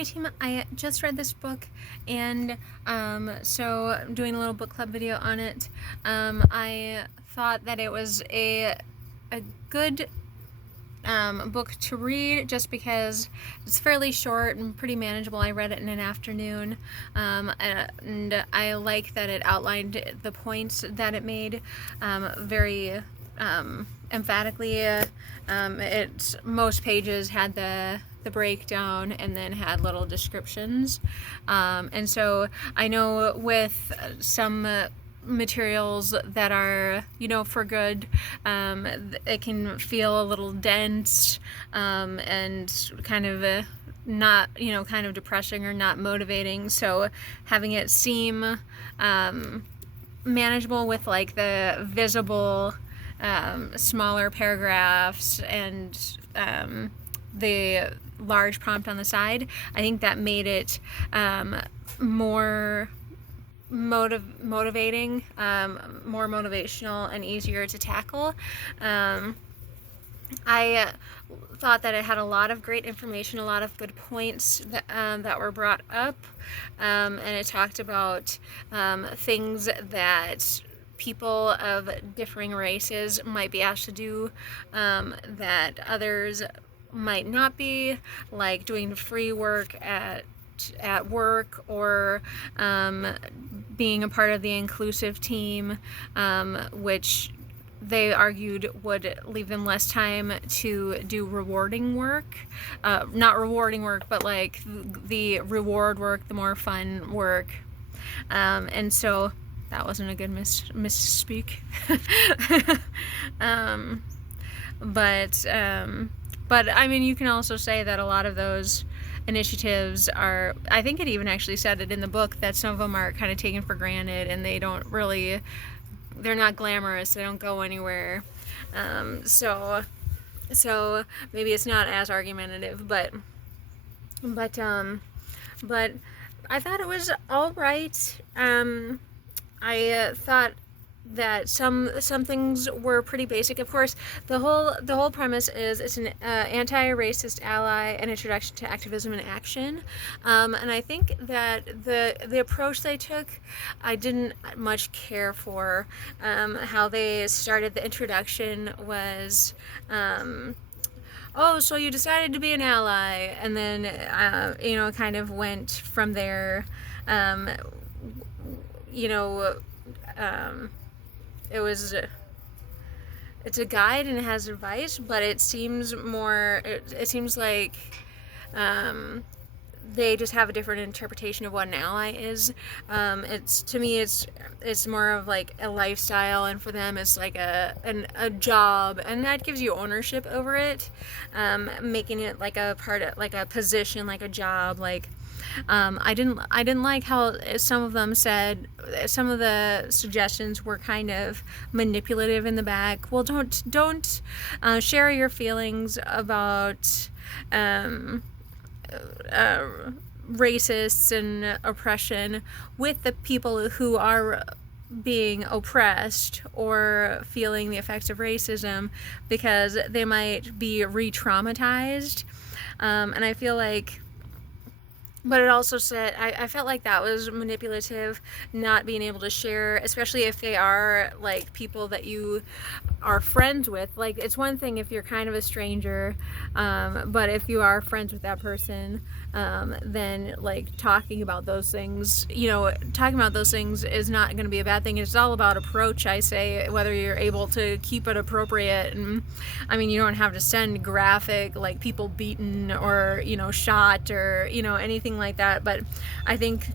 Hey team, I just read this book and so I'm doing a little book club video on it. I thought that it was a good book to read just because it's fairly short and pretty manageable. I read it in an afternoon, and I like that it outlined the points that it made very emphatically. Most pages had the breakdown and then had little descriptions, and so I know with some materials that are, for good, it can feel a little dense, and kind of not, kind of depressing or not motivating. So having it seem manageable with like the visible smaller paragraphs and the large prompt on the side, I think that made it more motivating, more motivational and easier to tackle. I thought that it had a lot of great information, a lot of good points that were brought up, and it talked about things that people of differing races might be asked to do that others might not be, like doing free work at work, or being a part of the inclusive team, which they argued would leave them less time to do rewarding work. Not rewarding work, but like the reward work, the more fun work. And so that wasn't a good misspeak. But I mean, you can also say that a lot of those initiatives are, I think it even actually said it in the book, that some of them are kind of taken for granted and they don't really, they're not glamorous, they don't go anywhere. So maybe it's not as argumentative, but I thought it was all right. I thought that some things were pretty basic. Of course, the whole premise is it's an anti-racist ally, an introduction to activism and action, and I think that the approach they took, I didn't much care for. How they started the introduction was, oh, so you decided to be an ally, and then kind of went from there. You know. It's a guide and it has advice, but it seems more, it seems like they just have a different interpretation of what an ally is. To me it's more of like a lifestyle, and for them it's like a job, and that gives you ownership over it, making it like a part of, like a position, like a job. Like I didn't like how some of them said, some of the suggestions were kind of manipulative in the back. Well, don't share your feelings about racists and oppression with the people who are being oppressed or feeling the effects of racism, because they might be re-traumatized. And I feel like, but it also said, I felt like that was manipulative, not being able to share, especially if they are like people that you are friends with. Like, it's one thing if you're kind of a stranger, but if you are friends with that person, then like talking about those things is not going to be a bad thing. It's all about approach, I say, whether you're able to keep it appropriate. And I mean, you don't have to send graphic, like people beaten or shot or anything like that, but I think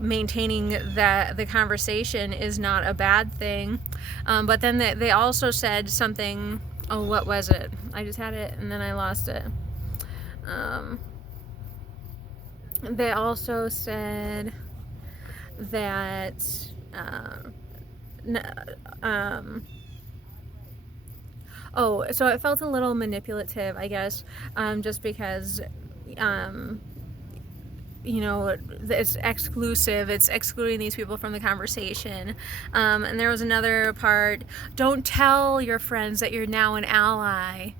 maintaining the conversation is not a bad thing. But then they also said something, oh, what was it? I just had it and then I lost it. They also said that so it felt a little manipulative, I guess, just because it's exclusive, it's excluding these people from the conversation. And there was another part: don't tell your friends that you're now an ally.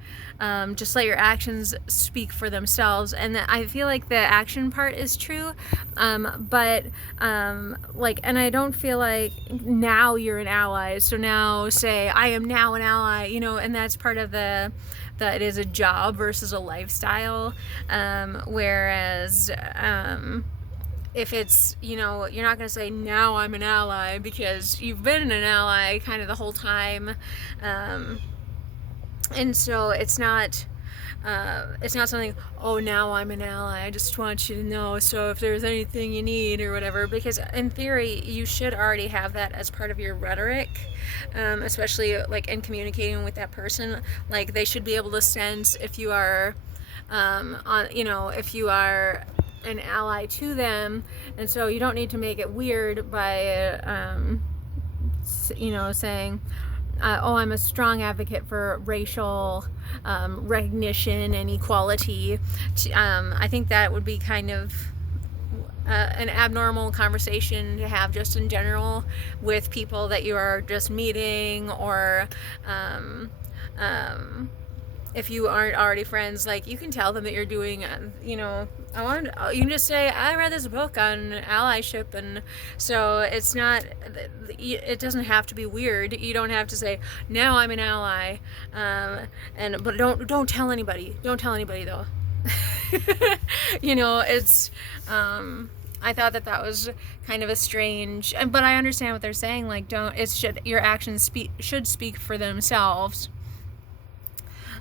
Just let your actions speak for themselves. And I feel like the action part is true, but and I don't feel like now you're an ally, so now say I am now an ally, and that's part of that it is a job versus a lifestyle. Whereas if it's, you're not going to say now I'm an ally, because you've been an ally kind of the whole time. And so it's not something, oh, now I'm an ally, I just want you to know, so if there's anything you need or whatever, because in theory you should already have that as part of your rhetoric, especially like in communicating with that person. Like, they should be able to sense if you are if you are an ally to them, and so you don't need to make it weird by saying, oh, I'm a strong advocate for racial recognition and equality. I think that would be kind of an abnormal conversation to have just in general with people that you are just meeting, or if you aren't already friends. Like, you can tell them that you're doing, you can just say, I read this book on allyship, and so it doesn't have to be weird. You don't have to say, now I'm an ally, but don't tell anybody. Don't tell anybody, though. It's, I thought that was kind of a strange, but I understand what they're saying. Like, your actions should speak for themselves.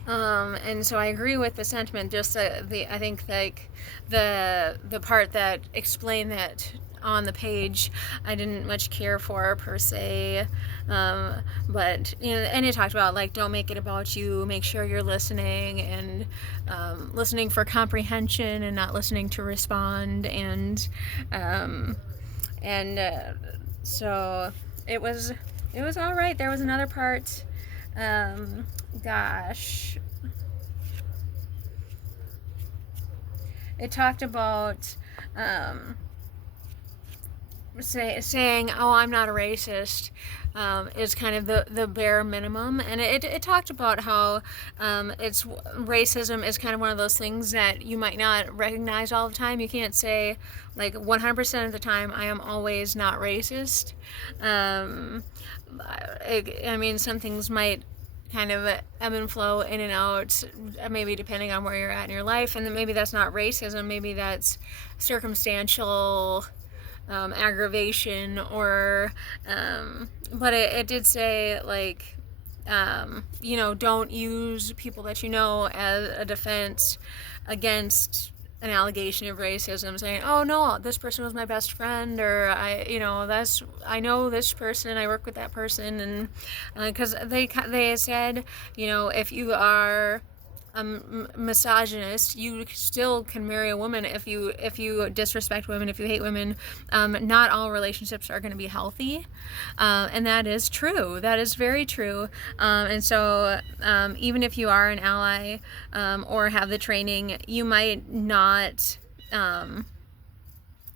And so I agree with the sentiment. Just I think like the part that explained that on the page, I didn't much care for per se. But and it talked about, like, don't make it about you. Make sure you're listening, and listening for comprehension and not listening to respond. And so it was all right. There was another part. Gosh, it talked about saying, oh, I'm not a racist, is kind of the bare minimum. And it talked about how racism is kind of one of those things that you might not recognize all the time. You can't say, like, 100% of the time I am always not racist. I mean, some things might kind of ebb and flow in and out, maybe depending on where you're at in your life, and then maybe that's not racism, maybe that's circumstantial aggravation, or but it did say, like, don't use people that you know as a defense against an allegation of racism, saying, oh no, this person was my best friend, or I know this person, I work with that person. And because they said, if you are a misogynist, you still can marry a woman. If you disrespect women, if you hate women, not all relationships are going to be healthy, and that is true. That is very true. And so even if you are an ally, or have the training, you might not.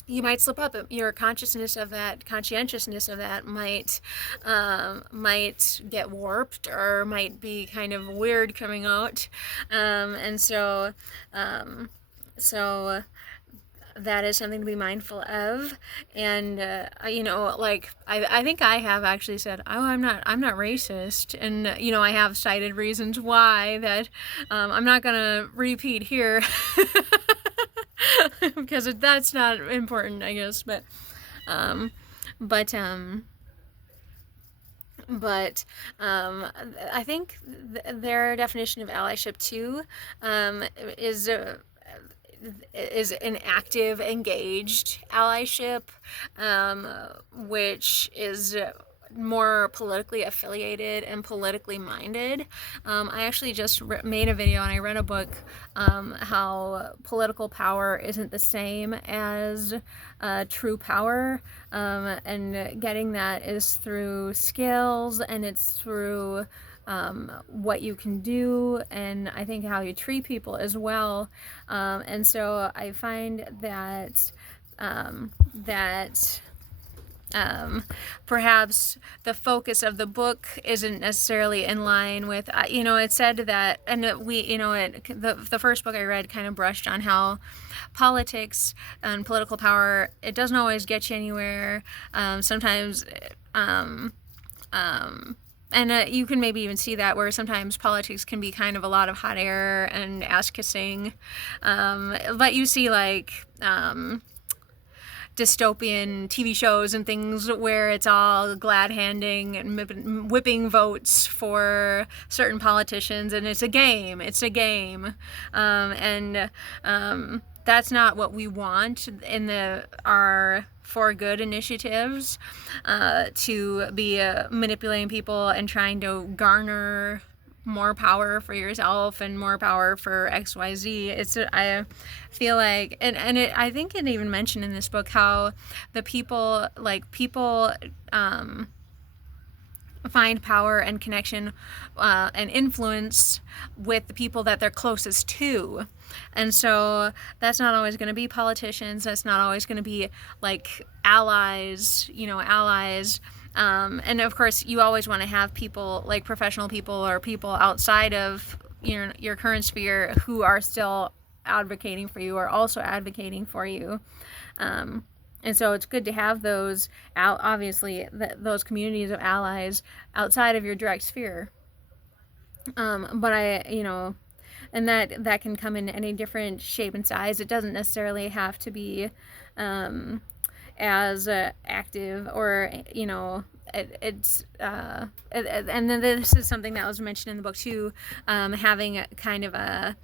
You might slip up. Your conscientiousness of that might get warped, or might be kind of weird coming out, and so that is something to be mindful of. And like, I think I have actually said, oh, I'm not racist, and I have cited reasons why that I'm not gonna repeat here. Because that's not important, I guess. But I think their definition of allyship too is an active, engaged allyship, which is more politically affiliated and politically minded. I actually just made a video, and I read a book, how political power isn't the same as true power, and getting that is through skills, and it's through what you can do, and I think how you treat people as well. And so I find that that perhaps the focus of the book isn't necessarily in line with, it said that, and the first book I read kind of brushed on how politics and political power, it doesn't always get you anywhere. Sometimes, and you can maybe even see that where sometimes politics can be kind of a lot of hot air and ass kissing. But you see dystopian TV shows and things where it's all glad handing and whipping votes for certain politicians, and it's a game. That's not what we want in our For Good initiatives, to be manipulating people and trying to garner more power for yourself and more power for XYZ. I feel like, I think it even mentioned in this book how the people find power and connection and influence with the people that they're closest to. And so that's not always going to be politicians. That's not always going to be like allies. And of course, you always want to have people like professional people or people outside of your current sphere who are still advocating for you or also advocating for you. And so it's good to have those, obviously, those communities of allies outside of your direct sphere. But and that can come in any different shape and size. It doesn't necessarily have to be as active, or and then this is something that was mentioned in the book too, having a kind of a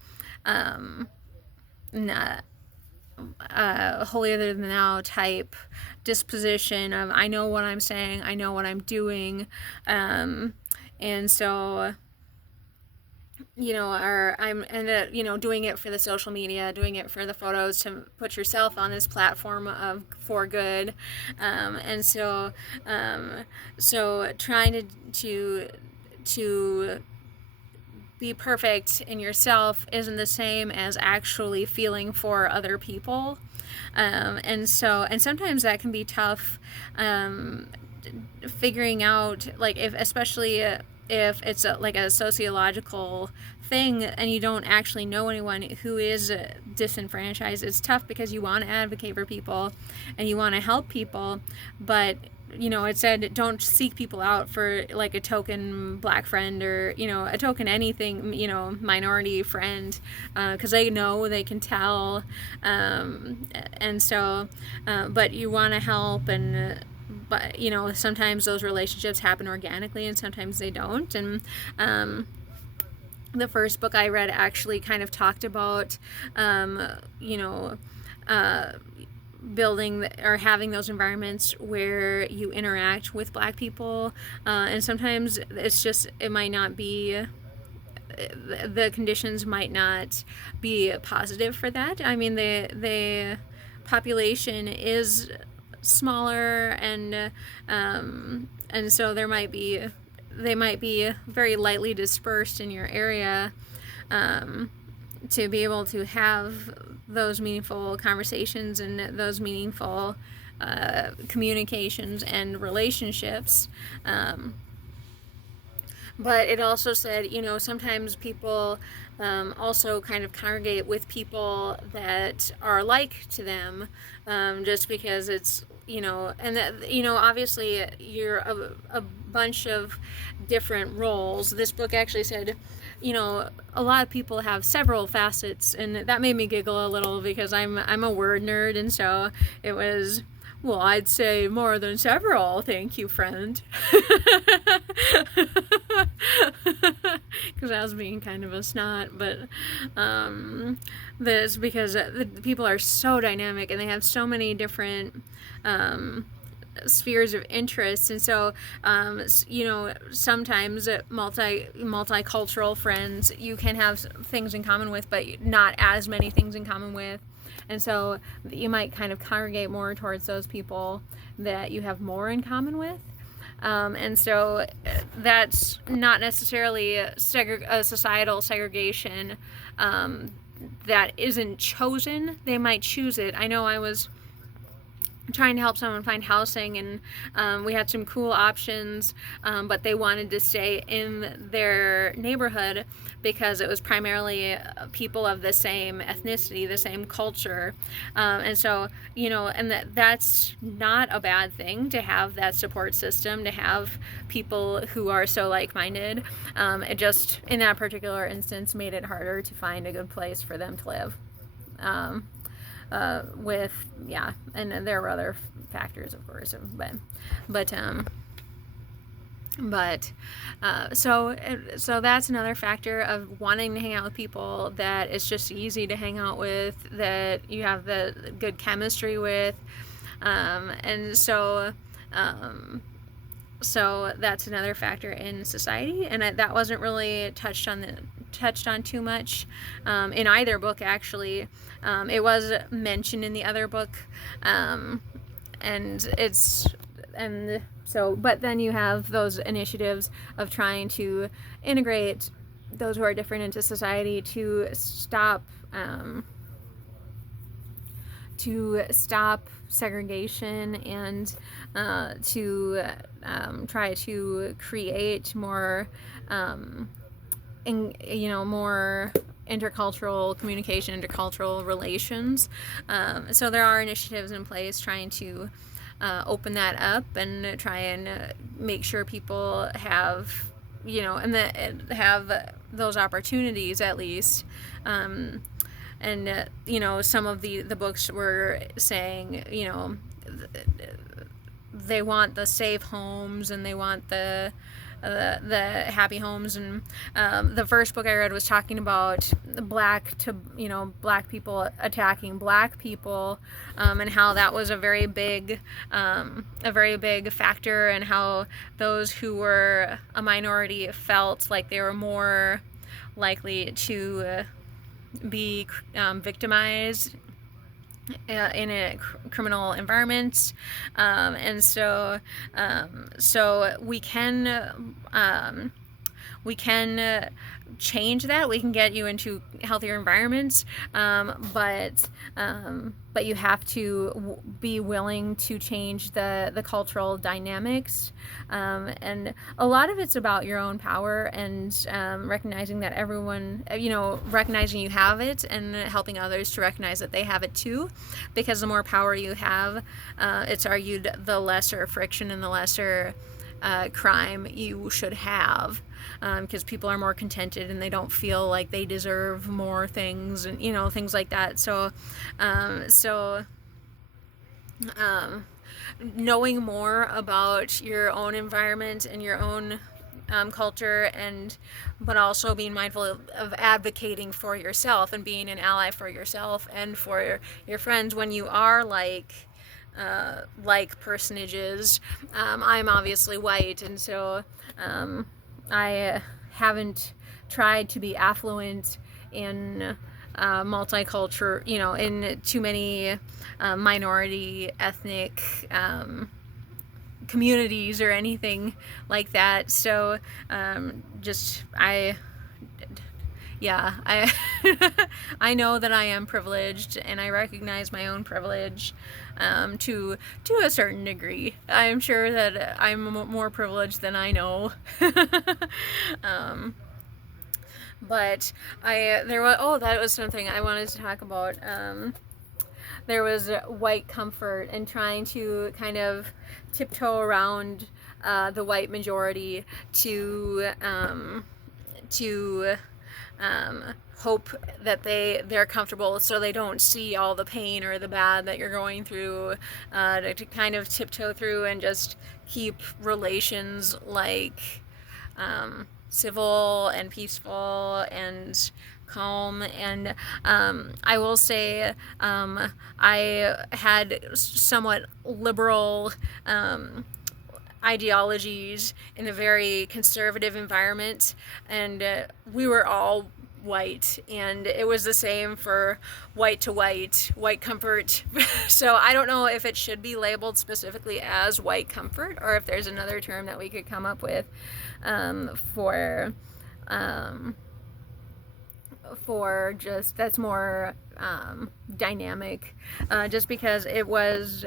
holier than thou type disposition of, I know what I'm saying, I know what I'm doing, and so I'm doing it for the social media, doing it for the photos to put yourself on this platform of For Good, and so trying to be perfect in yourself isn't the same as actually feeling for other people, and sometimes that can be tough, figuring out, like, especially if it's like a sociological thing and you don't actually know anyone who is disenfranchised. It's tough because you want to advocate for people and you want to help people, but it said don't seek people out for like a token black friend or a token anything, minority friend, because they can tell, and so but you want to help, and but sometimes those relationships happen organically and sometimes they don't. And the first book I read actually kind of talked about building or having those environments where you interact with Black people, and sometimes it might not be, the conditions might not be positive for that. I mean, the population is smaller, and so they might be very lightly dispersed in your area, to be able to have those meaningful conversations and those meaningful communications and relationships. But it also said, sometimes people also kind of congregate with people that are like to them, just because it's, and that, obviously you're a bunch of different roles. This book actually said, a lot of people have several facets, and that made me giggle a little because I'm a word nerd, and so it was, well, I'd say more than several, thank you, friend. Because I was being kind of a snot, but this, because the people are so dynamic and they have so many different spheres of interest, and so sometimes multicultural friends you can have things in common with, but not as many things in common with, and so you might kind of congregate more towards those people that you have more in common with, and so that's not necessarily a societal segregation that isn't chosen. They might choose it. I know I was trying to help someone find housing, and we had some cool options, but they wanted to stay in their neighborhood because it was primarily people of the same ethnicity, the same culture, and so, you know, and that's not a bad thing to have that support system, to have people who are so like-minded. It just, in that particular instance, made it harder to find a good place for them to live. With, yeah, and there were other factors, of course, so that's another factor of wanting to hang out with people that it's just easy to hang out with, that you have the good chemistry with, and so that's another factor in society, and that wasn't really touched on too much in either book, actually. It was mentioned in the other book, but then you have those initiatives of trying to integrate those who are different into society to stop segregation, and to try to create more more intercultural communication, intercultural relations. So there are initiatives in place trying to open that up and try and make sure people have, and have those opportunities, at least. And some of the books were saying, they want the safe homes, and they want the happy homes, and the first book I read was talking about black people attacking black people, and how that was a very big factor, and how those who were a minority felt like they were more likely to be victimized in a criminal environment, and so we can change that. We can get you into healthier environments, but you have to be willing to change the cultural dynamics, and a lot of it's about your own power, and recognizing that everyone, recognizing you have it, and helping others to recognize that they have it too, because the more power you have, it's argued the lesser friction and the lesser crime you should have, because people are more contented and they don't feel like they deserve more things, and things like that. So knowing more about your own environment and your own culture, but also being mindful of advocating for yourself and being an ally for yourself and for your friends when you are like personages. I'm obviously white, and so I haven't tried to be affluent in multicultural, in too many minority ethnic communities or anything like that. So I I know that I am privileged, and I recognize my own privilege to a certain degree. I'm sure that I'm more privileged than I know. But that was something I wanted to talk about. There was white comfort, and trying to kind of tiptoe around the white majority to hope that they're comfortable, so they don't see all the pain or the bad that you're going through, to kind of tiptoe through and just keep relations like civil and peaceful and calm. And I will say I had somewhat liberal ideologies in a very conservative environment, and we were all white, and it was the same for white to white comfort. So I don't know if it should be labeled specifically as white comfort, or if there's another term that we could come up with for just that's more dynamic, just because it was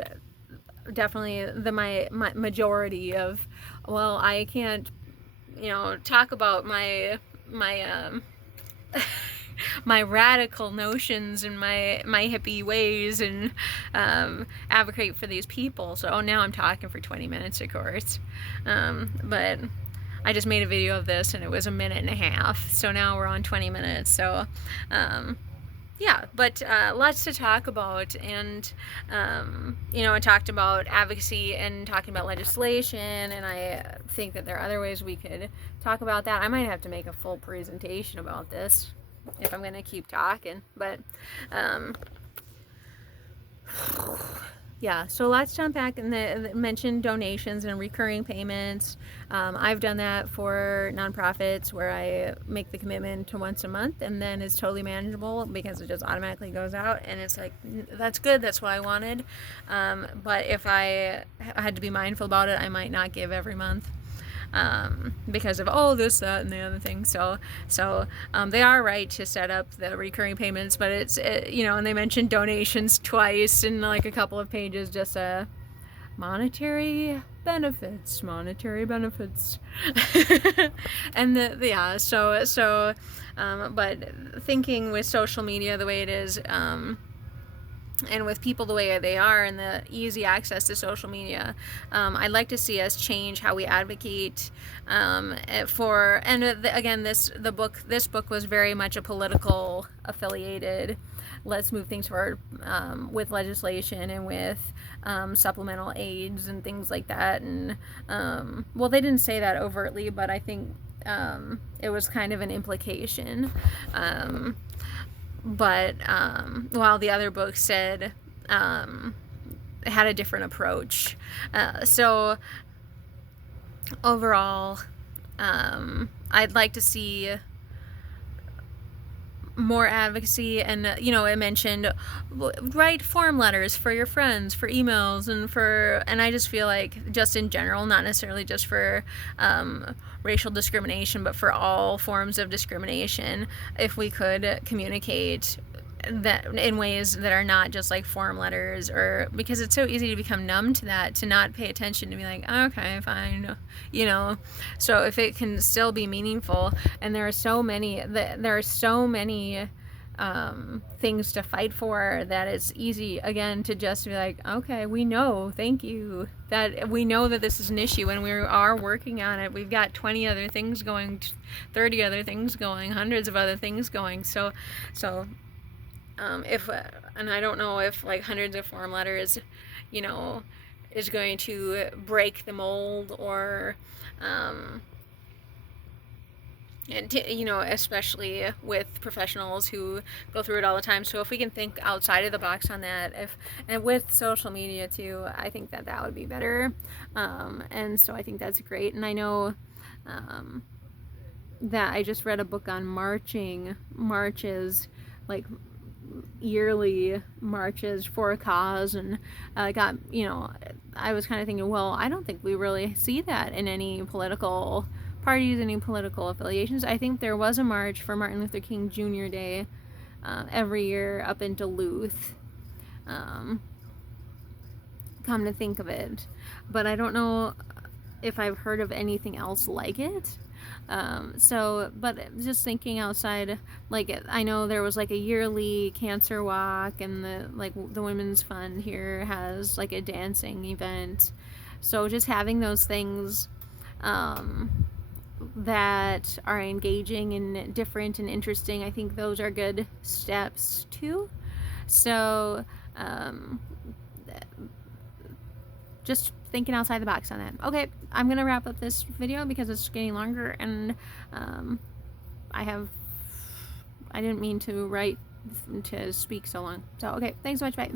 definitely my majority of, well, I can't, talk about my my radical notions and my hippie ways, and advocate for these people. So now I'm talking for 20 minutes, of course. But I just made a video of this and it was a minute and a half. So now we're on 20 minutes. So yeah, but lots to talk about. And I talked about advocacy and talking about legislation, and I think that there are other ways we could talk about that. I might have to make a full presentation about this if I'm going to keep talking. But yeah, so lots to unpack. And the mentioned donations and recurring payments. I've done that for nonprofits where I make the commitment to once a month, and then it's totally manageable because it just automatically goes out, and it's like, that's good, that's what I wanted. But if I had to be mindful about it, I might not give every month. Because of this, that, and the other thing. So they are right to set up the recurring payments, but and they mentioned donations twice in like a couple of pages, just monetary benefits, and but thinking with social media the way it is, and with people the way they are and the easy access to social media, I'd like to see us change how we advocate for. And again, this book was very much a political affiliated. Let's move things forward with legislation and with supplemental aids and things like that. And well, they didn't say that overtly, but I think it was kind of an implication. But while the other book said had a different approach. So overall, I'd like to see more advocacy, and it mentioned write form letters for your friends, for emails, and I just feel like, just in general, not necessarily just for racial discrimination, but for all forms of discrimination, if we could communicate that in ways that are not just like form letters, or because it's so easy to become numb to that, to not pay attention, to be like, okay, fine, so if it can still be meaningful. And there are so many things to fight for, that it's easy again to just be like, okay, we know, thank you, that we know that this is an issue and we are working on it. We've got 20 other things going, 30 other things going, hundreds of other things going. So if, and I don't know if like hundreds of form letters, is going to break the mold, or, and especially with professionals who go through it all the time. So if we can think outside of the box on that, and with social media too, I think that would be better. And so I think that's great. And I know, that I just read a book on marches, like yearly marches for a cause, and I was kind of thinking, well, I don't think we really see that in any political parties, any political affiliations. I think there was a march for Martin Luther King Jr. Day every year up in Duluth, come to think of it, but I don't know if I've heard of anything else like it. But just thinking outside, like, I know there was like a yearly cancer walk, and the Women's Fund here has like a dancing event. So just having those things that are engaging and different and interesting, I think those are good steps too. So just thinking outside the box on that. Okay, I'm gonna wrap up this video because it's getting longer, and I didn't mean to speak so long. So okay, thanks so much, bye.